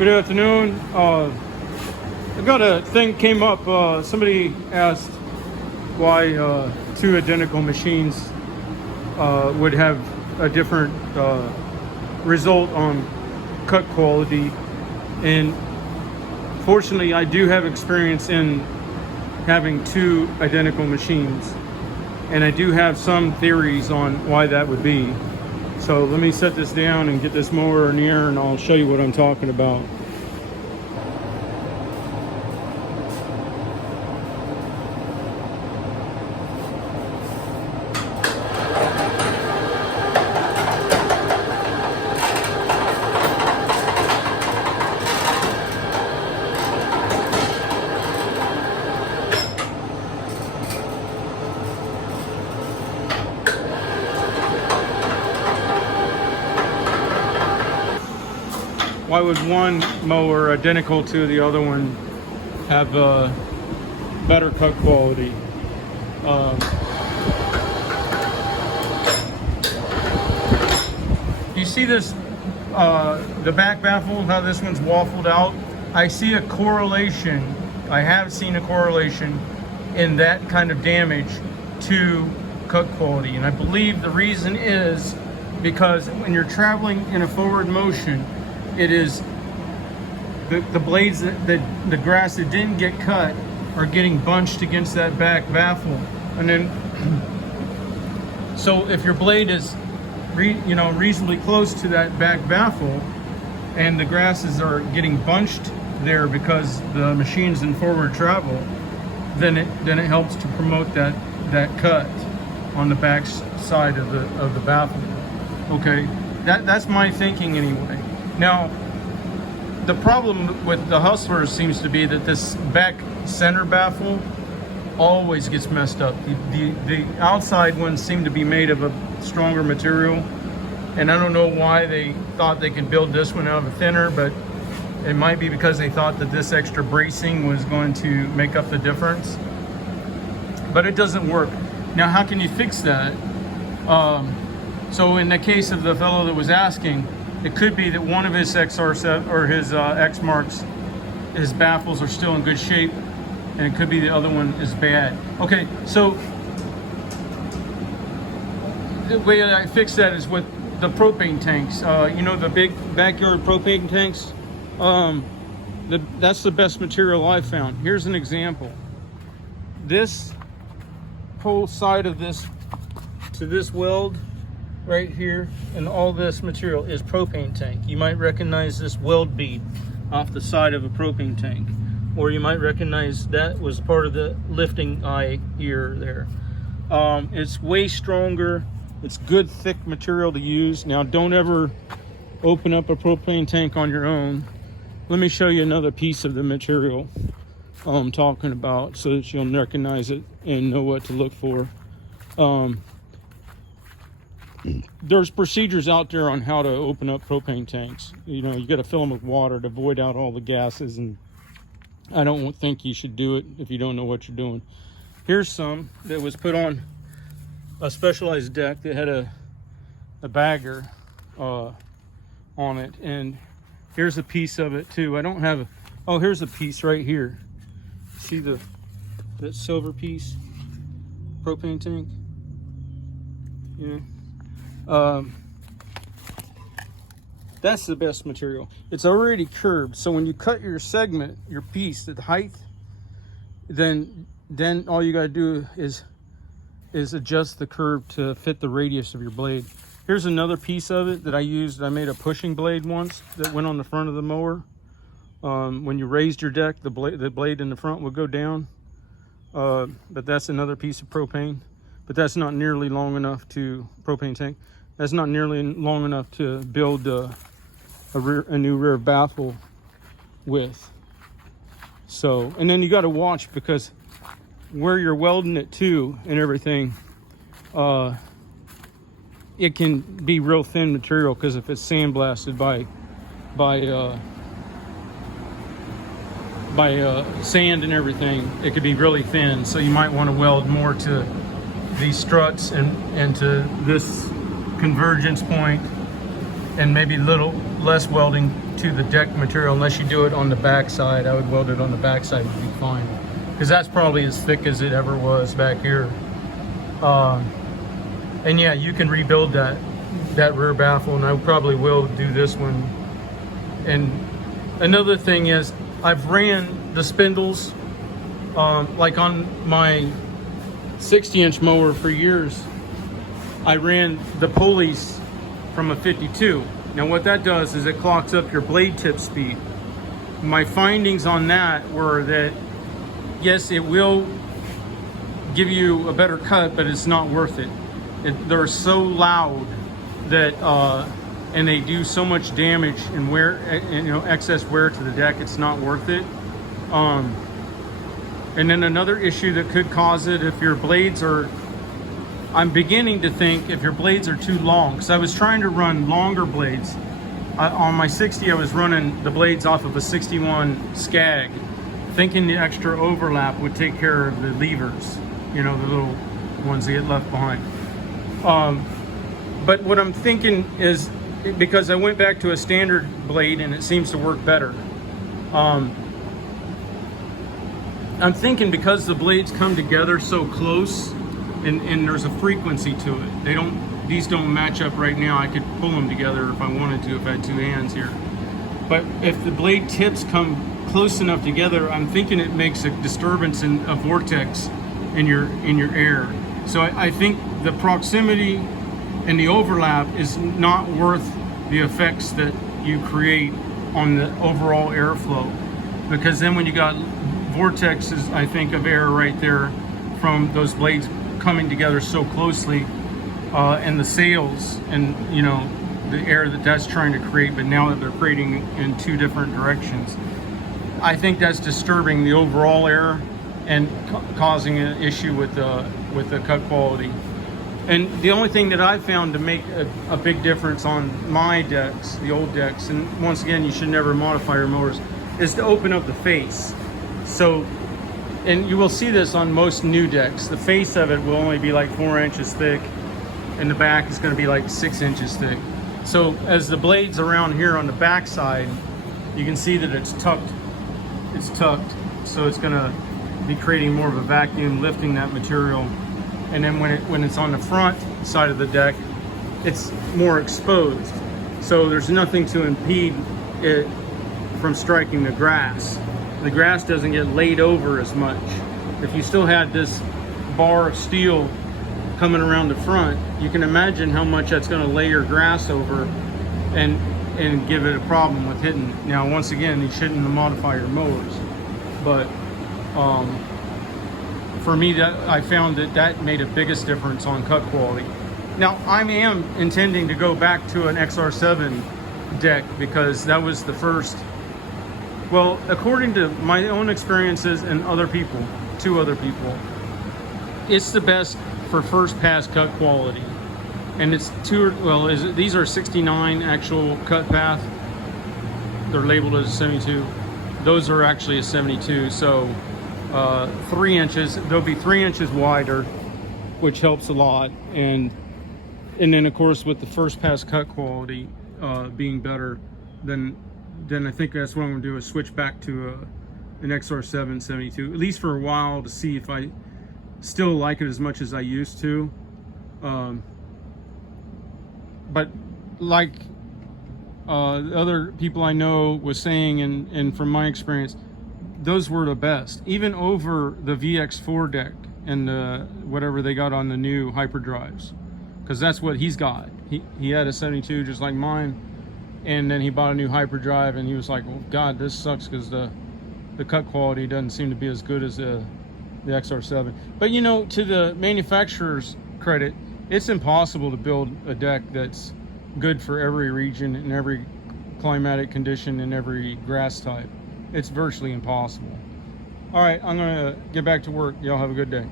Good afternoon. I got a thing came up. Somebody asked why two identical machines would have a different result on cut quality. And fortunately, I do have experience in having two identical machines. And I do have some theories on why that would be. So let me set this down and get this mower in the air, and I'll show you what I'm talking about. Why would one mower identical to the other one have better cut quality? You see this, the back baffle, how this one's waffled out? I see a correlation, I have seen a correlation in that kind of damage to cut quality. And I believe the reason is because when you're traveling in a forward motion, it is the blades that the grass that didn't get cut are getting bunched against that back baffle. And then, so if your blade is reasonably close to that back baffle and the grasses are getting bunched there because the machine's in forward travel, then it helps to promote that cut on the back side of the baffle. Okay, that's my thinking anyway. Now, the problem with the Hustlers seems to be that this back center baffle always gets messed up. The outside ones seem to be made of a stronger material, and I don't know why they thought they could build this one out of a thinner, but it might be because they thought that this extra bracing was going to make up the difference. But it doesn't work. Now, how can you fix that? So in the case of the fellow that was asking, it could be that one of his XR7 or his X Marks, his baffles are still in good shape, and it could be the other one is bad. Okay, so the way I fix that is with the propane tanks. The big backyard propane tanks. That's the best material I've found. Here's an example. This whole side of this to this weld right here, and all this material is propane tank. You might recognize this weld bead off the side of a propane tank, or you might recognize that was part of the lifting eye here there. It's way stronger. It's good thick material to use. Now, don't ever open up a propane tank on your own. Let me show you another piece of the material I'm talking about so that you'll recognize it and know what to look for. There's procedures out there on how to open up propane tanks. You got to fill them with water to void out all the gases, and I don't think you should do it if you don't know what you're doing. Here's some that was put on a specialized deck that had a bagger on it, and here's a piece of it too. I don't have here's a piece right here. See that silver piece? Propane tank? Yeah. That's the best material. It's already curved, so when you cut your segment, your piece at the height, then all you got to do is adjust the curve to fit the radius of your blade. Here's another piece of it that I used. I made a pushing blade once that went on the front of the mower. When you raised your deck, the blade in the front would go down. But that's another piece of propane. But that's not nearly long enough to propane tank. That's not nearly long enough to build a new rear baffle with. So, and then you got to watch, because where you're welding it to and everything, it can be real thin material, because if it's sandblasted by sand and everything, it could be really thin. So you might want to weld more to these struts and to this convergence point and maybe a little less welding to the deck material, unless you do it on the back side. I would weld it on the back side, would be fine, because that's probably as thick as it ever was back here. And yeah, you can rebuild that rear baffle, and I probably will do this one. And another thing is, I've ran the spindles like on my 60-inch mower for years. I ran the pulleys from a 52. Now what that does is it clocks up your blade tip speed. My findings on that were that yes, it will give you a better cut, but it's not worth it. They're so loud that and they do so much damage and wear, and, you know, excess wear to the deck. It's not worth it. And then another issue that could cause it, if your blades are, I'm beginning to think if your blades are too long, because I was trying to run longer blades. On my 60, I was running the blades off of a 61 Skag, thinking the extra overlap would take care of the levers, you know, the little ones that get left behind. But what I'm thinking is, because I went back to a standard blade and it seems to work better. I'm thinking because the blades come together so close, and there's a frequency to it. These don't match up right now. I could pull them together if I wanted to, if I had two hands here. But if the blade tips come close enough together, I'm thinking it makes a disturbance in a vortex in your air. So I think the proximity and the overlap is not worth the effects that you create on the overall airflow, because then when you got vortexes, I think, of air right there from those blades coming together so closely, and the sails, and you know, the air that's trying to create, but now that they're creating in two different directions, I think that's disturbing the overall air and causing an issue with the cut quality. And the only thing that I've found to make a big difference on my decks, the old decks, and once again, you should never modify your mowers, is to open up the face. So, and you will see this on most new decks, the face of it will only be like 4 inches thick, and the back is going to be like 6 inches thick. So as the blades around here on the back side, you can see that it's tucked. It's tucked, so it's going to be creating more of a vacuum, lifting that material. And then when it's on the front side of the deck, it's more exposed. So there's nothing to impede it from striking the grass. The grass doesn't get laid over as much. If you still had this bar of steel coming around the front, you can imagine how much that's going to lay your grass over and give it a problem with hitting. Now, once again, you shouldn't modify your mowers, but for me, that I found that made a biggest difference on cut quality. Now, I am intending to go back to an XR7 deck, because that was the first, well, according to my own experiences and two other people, it's the best for first pass cut quality. And it's these are 69 actual cut path. They're labeled as a 72. Those are actually a 72. So 3 inches, they'll be 3 inches wider, which helps a lot. And then of course, with the first pass cut quality being better, then I think that's what I'm gonna do, is switch back to an XR7 72, at least for a while, to see if I still like it as much as I used to. But like other people I know was saying, and from my experience, those were the best, even over the VX4 deck and the whatever they got on the new hyperdrives, because that's what he's got. He had a 72 just like mine, and then he bought a new hyperdrive, and he was like, well, God, this sucks, because the cut quality doesn't seem to be as good as the XR7. But you know, to the manufacturer's credit, it's impossible to build a deck that's good for every region and every climatic condition and every grass type. It's virtually impossible. All right, I'm gonna get back to work. Y'all have a good day.